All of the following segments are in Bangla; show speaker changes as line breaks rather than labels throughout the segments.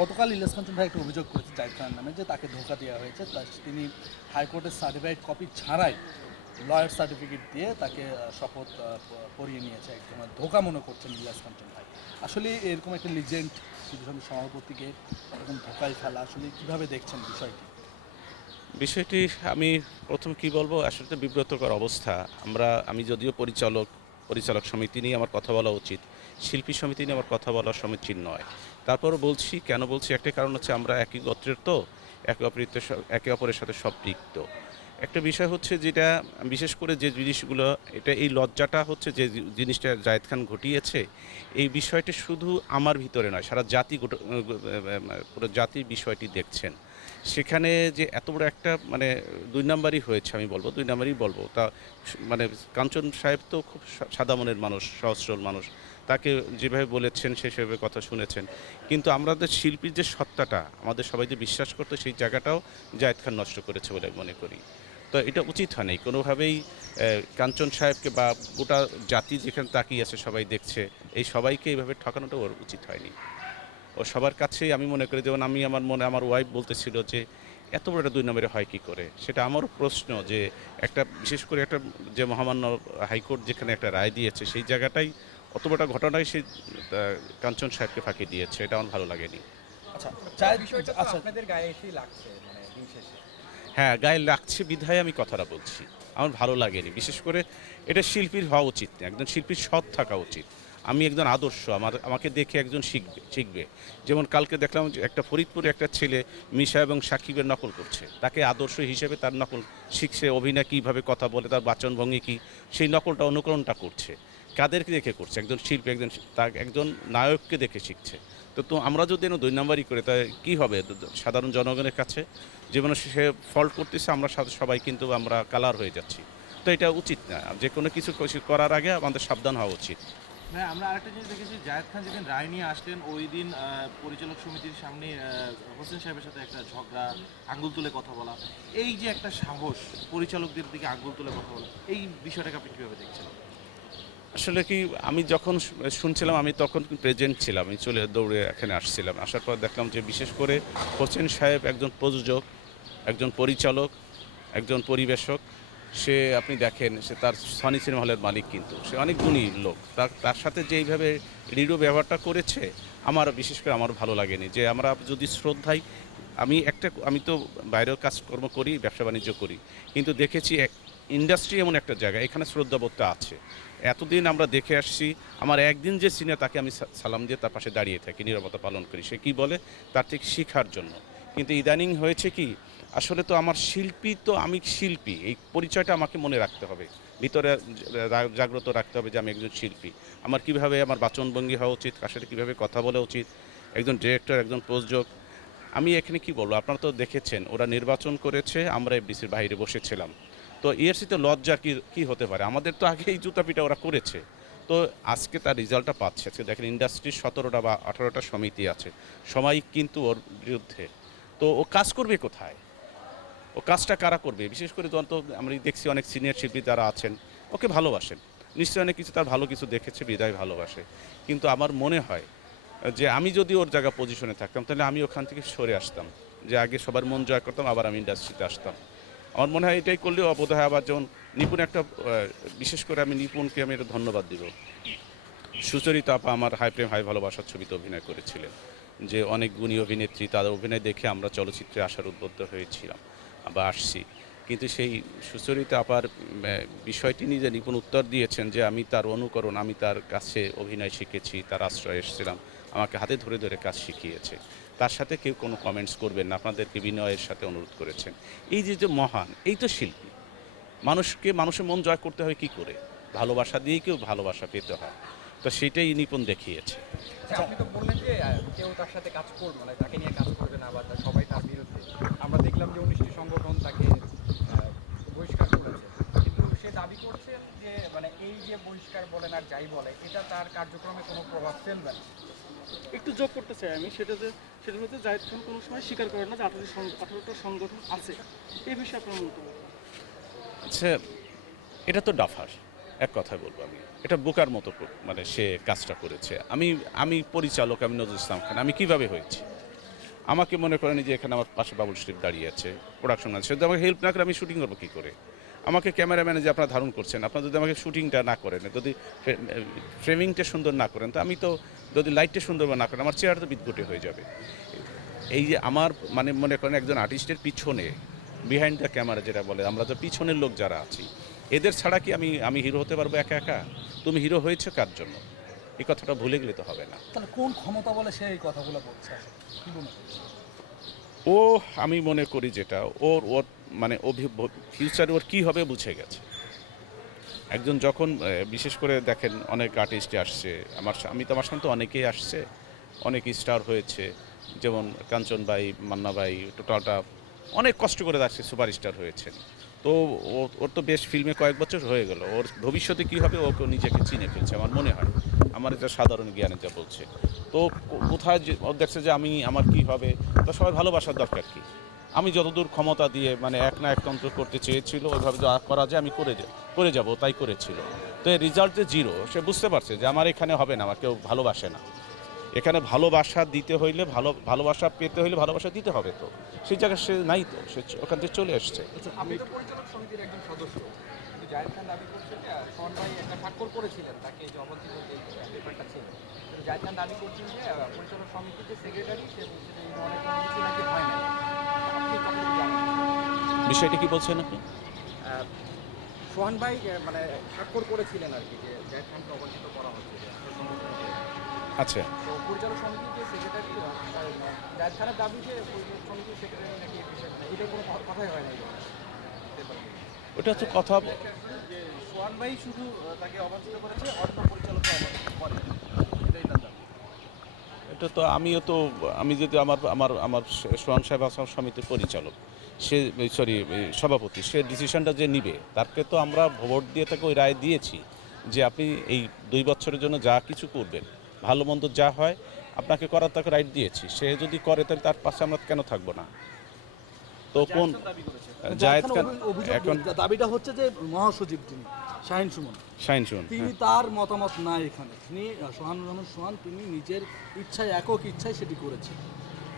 গতকাল ইলিয়াস কাঞ্চন ভাই একটা অভিযোগ করেছে জাহিদ খানের নামে যে তাকে ধোকা দেওয়া হয়েছে। তা তিনি হাইকোর্টের সার্টিফাইড কপি ছাড়াই লয়ার সার্টিফিকেট দিয়ে তাকে শপথ পরিয়ে নিয়েছে। একদম ধোকা মনে করছেন ইলিয়াস কাঞ্চন ভাই। আসলে এরকম একটা লিজেন্ড সিটিজনের সভাপতিকে এরকম ধোকায় ফেলা, আসলে কীভাবে দেখছেন বিষয়টি?
বিষয়টি আমি প্রথম কি বলব, আসলে বিব্রতকর অবস্থা। আমরা, আমি যদিও পরিচালক পরিচালক সমিতি নিয়ে আমার কথা বলা উচিত, শিল্পী সমিতি নিয়ে আমার কথা বলা সমীচীন নয়। তারপরও বলছি, কেন বলছি? একটা কারণ হচ্ছে আমরা একই গোত্রের তো, একে অপরের একে অপরের সাথে সম্পৃক্ত একটা বিষয় হচ্ছে যেটা, বিশেষ করে যে জিনিসগুলো, এটা এই লজ্জাটা হচ্ছে যে জিনিসটা জায়েদ খান ঘটিয়েছে, এই বিষয়টি শুধু আমার ভিতরে নয়, সারা জাতি পুরো জাতির বিষয়টি দেখছেন। সেখানে যে এত বড় একটা মানে দুই নাম্বারই হয়েছে, আমি বলব, দুই নাম্বারই বলব। তা মানে কাঞ্চন সাহেব তো খুব সাদা মনের মানুষ সহজ সরল মানুষ। তাকে যেভাবে বলেছেন সেভাবে কথা শুনেছেন। কিন্তু আমাদের শিল্পীর যে সত্তাটা, আমাদের সবাই যে বিশ্বাস করতো, সেই জায়গাটাও জায়েদ খান নষ্ট করেছে বলে মনে করি। তো এটা উচিত হয় নাই কোনোভাবেই কাঞ্চন সাহেবকে বা গোটা জাতি যেখানে তাকিয়ে আছে, সবাই দেখছে। এই সবাইকে এইভাবে ঠকানোটা ওর উচিত হয়নি। ও সবার কাছেই আমি মনে করি যেমন আমি আমার মনে আমার ওয়াইফ বলতেছিল যে এত বড় একটা দুই নম্বরে হয় কি করে? সেটা আমারও প্রশ্ন যে একটা বিশেষ করে একটা যে মহামান্য হাইকোর্ট যেখানে একটা রায় দিয়েছে সেই জায়গাটাই অত বড় একটা ঘটনায় সে আহ, কাঞ্চন সাহেবকে ফাঁকি দিয়েছে এটা আমার ভালো লাগেনি।
আচ্ছা আচ্ছা।
আপনাদের গায়ে এসেই লাগছে মানে দিন শেষে।
হ্যাঁ গায়ে লাগছে বিধায় আমি কথাটা বলছি। আমার ভালো লাগেনি বিশেষ করে এটা শিল্পীর হওয়া উচিত না একজন শিল্পীর সৎ থাকা উচিত। আমি একজন আদর্শ, আমার, আমাকে দেখে একজন শিখবে শিখবে। যেমন কালকে দেখলাম যে একটা ফরিদপুরে একটা ছেলে মিশা এবং সাকিবের নকল করছে। তাকে আদর্শ হিসেবে তার নকল শিখছে, অভিনয় কীভাবে কথা বলে, তার বাচনভঙ্গি কী, সেই নকলটা অনুকরণটা করছে, কাদেরকে দেখে করছে, একজন শিল্পী, একজন তার একজন নায়ককে দেখে শিখছে। তো তো আমরা যদি দুই নম্বরই করে তাই কী হবে সাধারণ জনগণের কাছে? যেমন সে ফল্ট করতেছে, আমরা সবাই কিন্তু আমরা কালার হয়ে যাচ্ছি। তো এটা উচিত না। যে কোনো কিছু করার আগে আমাদের সাবধান হওয়া উচিত।
হ্যাঁ আমরা আরেকটা জিনিস দেখেছি, জায়েদ খান যেদিন রায় নিয়ে আসলেন, ওই দিন পরিচালক সমিতির সামনে হোসেন সাহেবের সাথে একটা ঝগড়া, আঙ্গুল তুলে কথা বলা। এই যে একটা সাহস পরিচালকদের দিকে আঙ্গুল তুলে কথা বলা, এই বিষয়টাকে আপনি কীভাবে দেখছেন?
আসলে কি, আমি যখন শুনছিলাম, আমি তখন প্রেজেন্ট ছিলাম, আমি চলে দৌড়ে এখানে আসছিলাম। আসার পর দেখলাম যে বিশেষ করে হোসেন সাহেব একজন প্রযোজক, একজন পরিচালক, একজন পরিবেশক। সে আপনি দেখেন, সে তার সনি সিনেমা হলের মালিক কিন্তু। সে অনেক গুণী লোক। তার তার সাথে যে এইভাবে ব্যবহারটা করেছে, আমার বিশেষ করে আমার ভালো লাগেনি যে আমরা যদি শ্রদ্ধাই আমি একটা, আমি তো বাইরেও কাজকর্ম করি, ব্যবসা বাণিজ্য করি, কিন্তু দেখেছি এক ইন্ডাস্ট্রি এমন একটা জায়গা, এখানে শ্রদ্ধাবোধটা আছে। এতদিন আমরা দেখে আসছি, আমার একদিন যে সিনে, তাকে আমি সালাম দিয়ে তার পাশে দাঁড়িয়ে থাকি, নিরবতা পালন করি। সে কি বলে? তার থেকে শিখার জন্য। কিন্তু ইদানিং হয়েছে কি আসলে তো আমার শিল্পী তো আমি শিল্পী, এই পরিচয়টা আমাকে মনে রাখতে হবে। ভিতরে জাগ্রত রাখতে হবে যে আমি একজন শিল্পী। আমার কীভাবে আমার বাচনভঙ্গি হওয়া উচিত, কার সাথে কীভাবে কথা বলা উচিত, একজন ডিরেক্টর একজন প্রযোজক। আমি এখানে কি বলব, আপনারা তো দেখেছেন, ওরা নির্বাচন করেছে, আমরা এফডিসির বাইরে বসেছিলাম। তো ইএরসিতে লজ্জা কি, কী হতে পারে? আমাদের তো আগে এই জুতা পিটা ওরা করেছে। তো আজকে তার রেজাল্টটা পাচ্ছে। আজকে দেখেন ইন্ডাস্ট্রির সতেরোটা বা আঠারোটা সমিতি আছে। সবাই কিন্তু ওর বিরুদ্ধে। তো ও কাজ করবে কোথায়? ও কাজটা কারা করবে? বিশেষ করে তো আমরা দেখছি অনেক সিনিয়র শিল্পী যারা আছেন, ওকে ভালোবাসেন। নিশ্চয়ই অনেক কিছু তার ভালো কিছু দেখেছে, বিদায় ভালোবাসে। কিন্তু আমার মনে হয় যে আমি যদি ওর জায়গা পজিশনে থাকতাম, তাহলে আমি ওখান থেকে সরে আসতাম। যে আগে সবার মন জয় করতাম, আবার আমি ইন্ডাস্ট্রিতে আসতাম। আমার মনে হয় এটাই করলেও হয় আবার যেমন নিপুণ একটা বিশেষ করে আমি নিপুণকে আমি এটা ধন্যবাদ দিব। সুচরিতা আপা আমার হাই প্রেম হাই ভালোবাসার ছবিতে অভিনয় করেছিলেন। যে অনেক গুণী অভিনেত্রী, তাদের অভিনয় দেখে আমরা চলচ্চিত্রে আসার উদ্বুদ্ধ হয়েছিলাম। বা আসছি। কিন্তু সেই সুচরিতা আপার বিষয়টি নিজে নিপুণ উত্তর দিয়েছেন যে আমি তার অনুকরণ, আমি তার কাছে অভিনয় শিখেছি, তার আশ্রয় এসেছিলাম, আমাকে হাতে ধরে ধরে কাজ শিখিয়েছে। তার সাথে কেউ কোনো কমেন্টস করবেন না আপনাদেরকে বিনয়ের সাথে অনুরোধ করেছেন। এই যে যে মহান, এই তো শিল্পী। মানুষকে, মানুষের মন জয় করতে হয় কি করে? ভালোবাসা দিয়েই কেউ ভালোবাসা পেতে হয়। তো সেটাই নিপুণ দেখিয়েছে।
আচ্ছা, আপনি তো বললেন যে কেউ তার সাথে কাজ করবে মানে তাকে নিয়ে কাজ করবে না সবাই তার বিরুদ্ধে। আমরা দেখলাম যে উনিশটি সংগঠন তাকে বহিষ্কার করেছে। কিন্তু সে দাবি করছে যে মানে এই যে বহিষ্কার বলেন আর যাই বলে এটা তার কার্যক্রমে কোনো প্রভাব ফেলবে না।
একটু যোগ করতে চাই আমি সেটা যে সেটা হচ্ছে জাহিদ খান কোনো সময় স্বীকার করে না যে আঠারোটি আঠারোটা সংগঠন আছে। এই বিষয়ে আপনার মন্তব্য
আচ্ছা এটা তো ডাফার। এক কথায় বলব আমি। এটা বোকার মতো মানে সে কাজটা করেছে। আমি আমি পরিচালক, আমি নজরুল ইসলাম খান, আমি কীভাবে হয়েছি? আমাকে মনে করেন যে এখানে আমার পাশে বাবুল শরীফ দাঁড়িয়ে আছে প্রোডাকশন আছে যদি আমাকে হেল্প না করে, আমি শুটিং করব কী করে? আমাকে ক্যামেরাম্যানে যে আপনারা ধারণ করছেন, আপনারা যদি আমাকে শুটিংটা না করেন, যদি ফ্রেমিংটা সুন্দর না করেন, তো আমি তো যদি লাইটটা সুন্দর না করেন, আমার চেয়ার তো বিদ্যুটে হয়ে যাবে। এই যে আমার মানে মনে করেন একজন আর্টিস্টের পিছনে বিহাইন্ড দ্য ক্যামেরা যেটা বলে, আমরা তো পিছনের লোক যারা আছি এদের ছাড়া কি আমি আমি হিরো হতে পারব একা একা? তুমি হিরো হয়েছো কার জন্য? এই কথাটা ভুলে গেলে তো হবে না।
তাহলে কোন ক্ষমতা বলে সে এই কথাগুলো বলছে?
ও আমি মনে করি যেটা ওর ওর মানে অভি ফিউচারে ওর কী হবে বুঝে গেছে। একজন যখন বিশেষ করে দেখেন অনেক আর্টিস্ট আসছে আমার আমি তো আমার সামনে তো অনেকেই আসছে অনেক স্টার হয়েছে যেমন কাঞ্চন ভাই মান্না ভাই টোটালটা অনেক কষ্ট করে আসছে সুপারস্টার হয়েছেন। তো ওর তো বেশ ফিল্মে কয়েক বছর হয়ে গেল। ওর ভবিষ্যতে কী হবে ওকে নিজেকে চিনে ফেলছে, আমার মনে হয়। আমার এটা সাধারণ জ্ঞানে যা বলছে। তো কোথায় যে, ও দেখছে যে আমি, আমার কি হবে? তো সবাই ভালোবাসার দরকার কি? আমি যতদূর ক্ষমতা দিয়ে মানে এক না একতন্ত্র করতে চেয়েছিল, ওইভাবে যা করা যায়, আমি করে করে যাব, তাই করেছিল। তো রেজাল্ট যে জিরো সে বুঝতে পারছে যে আমার এখানে হবে না, আমার কেউ ভালোবাসে না। এখানে ভালোবাসা দিতে হইলে ভালো ভালোবাসা পেতে হইলে ভালোবাসা দিতে হবে তো। সেই জায়গায় সে নাই তো সে ওখান থেকে চলে এসছে।
হয় জানেন?
বিষয়টি কি বলছেন আপনি?
সোহান ভাই মানে স্বাক্ষর করেছিলেন আর কি যে জাহিদ খানকে করা হচ্ছে যে আসলে সংগঠনের উপরে।
আচ্ছা।
মানে এটা কোনো ক- কথাই হয় না এই ব্যাপারে।
ওটা তো কথা
ভাই শুধু তাকে অবাঞ্ছিত করেছে
এটা তো আমিও তো আমি যদি আমার আমার আমার সোহান সাহেব আসাম সমিতির পরিচালক সে সরি সভাপতি সে ডিসিশনটা যে নিবে তাকে তো আমরা ভোট দিয়ে তাকে ওই রায় দিয়েছি যে আপনি এই দুই বছরের জন্য যা কিছু করবেন ভালো মন্দ যা হয় আপনাকে করার তাকে রাইট দিয়েছি। সে যদি করে তাহলে তার পাশে আমরা কেন থাকব না? তো কোন জায়েদ
এখন
খান এখন
দাবিটা হচ্ছে যে মহাসচিব যিনি শাহিন সুমন।
শাইন শুন
তিনি তার মতামত নাই এখানে। তিনি সোহানুর রহমান সোহান তিনি নিজের ইচ্ছায় একক ইচ্ছায় সেটি করেছে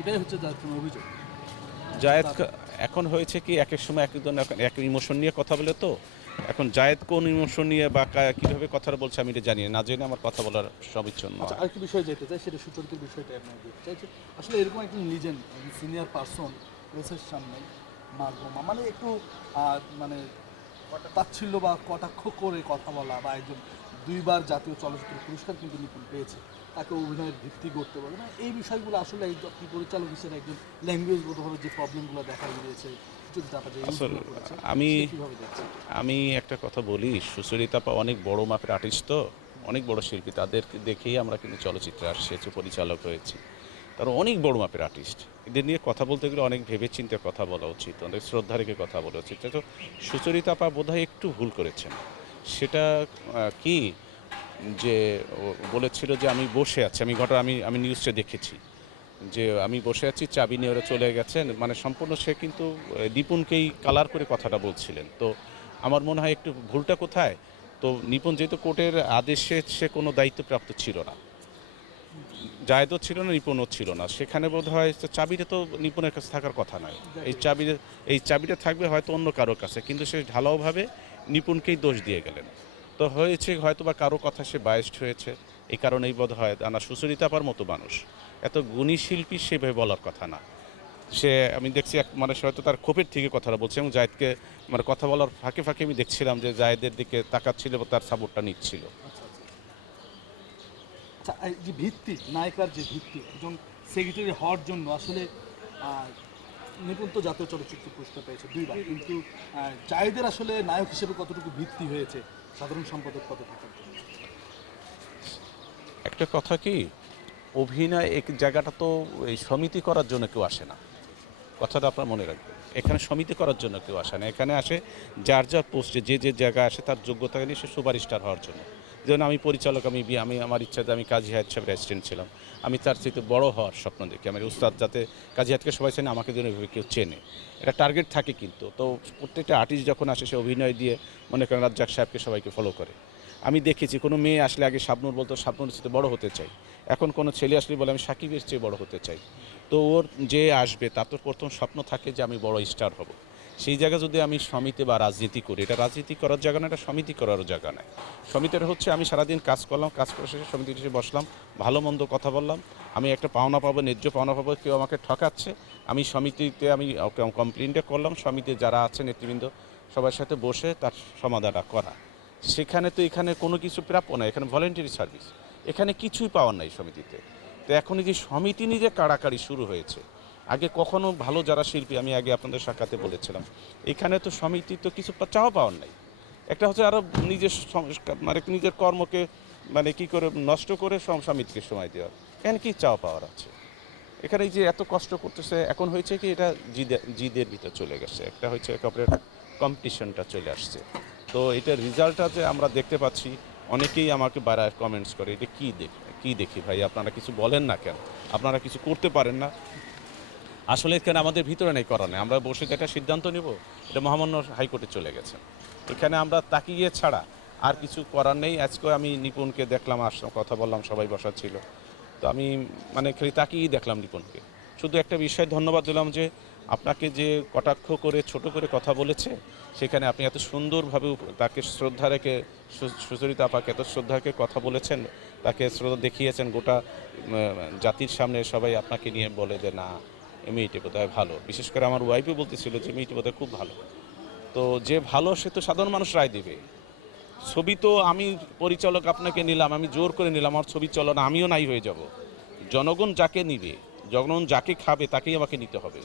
এটাই হচ্ছে জায়েদ খানের অভিযোগ।
জায়েদ এখন হয়েছে কি এক এক সময় এক একজন এক ইমোশন নিয়ে কথা বলে তো? এখন জায়েদ কোন ইমোশন নিয়ে বা কীভাবে কথাটা বলছে আমি এটা জানি না। জেনে আমার কথা বলার সব সবিচ্ছন্ন
আচ্ছা আরেকটি বিষয় যেতে চাই সেটা সুচরিতের বিষয়টা আপনার দেখতে চাইছি আসলে এরকম একজন লিজেন্ড সিনিয়র পার্সন প্রেসের সামনে মারবোমা মানে একটু মানে তাচ্ছিল্য বা কটাক্ষ করে কথা বলা বা একজন দুইবার জাতীয় চলচ্চিত্র পুরস্কার কিন্তু নিপুণ পেয়েছে তাকে অভিনয়ের ভিত্তি করতে বলে না এই বিষয়গুলো আসলে এই আপনি পরিচালক হিসেবে একজন ল্যাঙ্গুয়েজগতভাবে যে প্রবলেমগুলো দেখা গিয়েছে
আমি- আমি একটা কথা বলি সুচরিতাপা অনেক বড় মাপের আর্টিস্ট তো, অনেক বড় শিল্পী। তাদের দেখেই আমরা কিন্তু চলচ্চিত্রে আসছি পরিচালক হয়েছি। তারা অনেক বড় মাপের আর্টিস্ট এদের নিয়ে কথা বলতে গেলে অনেক ভেবে চিন্তে কথা বলা উচিত, অনেক শ্রদ্ধা রেখে কথা বলা উচিত। তো সুচরিতাপা বোধহয় একটু ভুল করেছেন। সেটা কি যে বলেছিল যে আমি বসে আছি, আমি ঘটনা, আমি আমি নিউজটা দেখেছি। যে আমি বসে আছি, চাবি নিয়ে ওরা চলে গেছেন। মানে সম্পূর্ণ সে কিন্তু নিপুণকেই কালার করে কথাটা বলছিলেন। তো আমার মনে হয় একটু ভুলটা কোথায়? তো নিপুণ, যেহেতু কোর্টের আদেশে সে কোনো দায়িত্বপ্রাপ্ত ছিল না। জায়দও ছিল না, নিপুণও ছিল না। সেখানে বোধ হয় চাবিটা তো নিপুণের কাছে থাকার কথা নয়। এই চাবি এই চাবিটা থাকবে হয়তো অন্য কারোর কাছে, কিন্তু সে ঢালাওভাবে নিপুণকেই দোষ দিয়ে গেলেন। তো হয়েছে হয়তো বা কারও কথা সে বায়াসড হয়েছে। এই কারণেই বোধ হয় আনা সুচরিতাপার মতো মানুষ। এত গুণী শিল্পী সেভাবে বলার কথা না। সে আমি দেখছি এক মানে হয়তো তার ক্ষোভের থেকে কথাটা বলছে এবং জায়েদকে মানে কথা বলার ফাঁকে ফাঁকে আমি দেখছিলাম যে জায়েদের দিকে তাকাচ্ছিল এবং তার সাপোর্টটা নিচ্ছিল।
আচ্ছা যে ভিত্তি নায়িকার যে ভিত্তি একজন সেক্রেটারি হওয়ার জন্য আসলে নিপুণ জাতীয় চলচ্চিত্র পুরস্কার পেয়েছে দুইবার কিন্তু জায়েদের আসলে নায়ক হিসেবে কতটুকু ভিত্তি হয়েছে সাধারণ সম্পাদক জন্য?
একটা কথা কি অভিনয় এক জায়গাটা তো এই সমিতি করার জন্য কেউ আসে না। কথাটা আপনার মনে রাখবেন। এখানে সমিতি করার জন্য কেউ আসে না। এখানে আসে যার যার পোস্টে যে যে জায়গায় আসে তার যোগ্যতা নিয়ে সে সুপারস্টার হওয়ার জন্য। যেমন আমি পরিচালক, আমি বি- আমি আমার ইচ্ছাতে আমি কাজী হায়াত সাহেবের অ্যাসিস্ট্যান্ট ছিলাম। আমি তার চাইতে বড় হওয়ার স্বপ্ন দেখি। আমার উস্তাদ যাতে কাজী হায়াতকে সবাই চেনে, আমাকে যেন এভাবে কেউ চেনে। এটা টার্গেট থাকে কিন্তু। তো প্রত্যেকটা আর্টিস্ট যখন আসে, সে অভিনয় দিয়ে মনে করেন রাজ্জাক সাহেবকে সবাইকে ফলো করে। আমি দেখেছি, কোনো মেয়ে আসলে আগে শাবনুর বলতো, শাবনুর সাথে বড় হতে চাই। এখন কোনো ছেলে আসলে বলে, আমি সাকিবের চেয়ে বড় হতে চাই। তো ওর যে আসবে, তার তো প্রথম স্বপ্ন থাকে যে আমি বড় স্টার হব। সেই জায়গা যদি আমি সমিতি বা রাজনীতি করি, এটা রাজনীতি করার জায়গা না, এটা সমিতি করার জায়গা নয় সমিতিটা হচ্ছে, আমি সারাদিন কাজ করলাম, কাজ করে শেষে সমিতিতে এসে বসলাম, ভালো মন্দ কথা বললাম। আমি একটা পাওনা পাবো, ন্যায্য পাওনা পাবো, কেউ আমাকে ঠকাচ্ছে। আমি সমিতিতে, আমি কমপ্লেনটা করলাম সমিতিতে যারা আছে, নেতৃবৃন্দ, সবার সাথে বসে তার সমাধানটা করা। সেখানে তো এখানে কোনো কিছু প্রাপ্য নয় এখানে ভলেন্টারি সার্ভিস এখানে কিছুই পাওয়ার নাই সমিতিতে। তো এখন এই যে সমিতি নিজে কাড়াকাড়ি শুরু হয়েছে, আগে কখনো ভালো যারা শিল্পী, আমি আগে আপনাদের সাক্ষাতে বলেছিলাম, এখানে তো সমিতি তো কিছু চাও পাওয়ার নাই। একটা হচ্ছে আরও নিজের মানে নিজের কর্মকে মানে কি করে নষ্ট করে সমিতিকে সময় দেওয়া। এখানে কি চাওয়া পাওয়ার আছে? এখানে যে এত কষ্ট করতেছে, এখন হয়েছে কি এটা জিদে জিদের ভিতর চলে গেছে। একটা হচ্ছে কর্পোরেট কম্পিটিশনটা চলে আসছে। তো এটার রেজাল্টটা যে আমরা দেখতে পাচ্ছি, অনেকেই আমাকে বাড়ায় কমেন্টস করে, এটা কী দেখি কী দেখি ভাই? আপনারা কিছু বলেন না কেন? আপনারা কিছু করতে পারেন না? আসলে এখানে আমাদের ভিতরে নেই করা নেই। আমরা বসে একটা সিদ্ধান্ত নেব, এটা মহামান্য হাইকোর্টে চলে গেছে। এখানে আমরা তাকিয়ে ছাড়া আর কিছু করার নেই। আজকে আমি নিপুণকে দেখলাম আসলাম কথা বললাম, সবাই বসা ছিল। তো আমি মানে খালি তাকিয়েই দেখলাম নিপুণকে। শুধু একটা বিষয় ধন্যবাদ দিলাম যে আপনাকে যে কটাক্ষ করে, ছোট করে কথা বলেছে, সেখানে আপনি এত সুন্দরভাবে তাকে শ্রদ্ধা রেখে সুচরিতা আপাকে এত শ্রদ্ধাকে কথা বলেছেন, তাকে শ্রদ্ধা দেখিয়েছেন, গোটা জাতির সামনে সবাই আপনাকে নিয়ে বলে যে, না মেয়েটি বোধহয় ভালো। বিশেষ করে আমার ওয়াইফও বলতেছিল যে মেয়েটি বোধহয় খুব ভালো। তো যে ভালো, সে তো সাধারণ মানুষ রায় দেবে। ছবি তো আমি পরিচালক আপনাকে নিলাম, আমি জোর করে নিলাম, আমার ছবি চলো না আমিও নাই হয়ে যাব। জনগণ যাকে নিবে, জনগণ যাকে খাবে, তাকেই আমাকে নিতে হবে।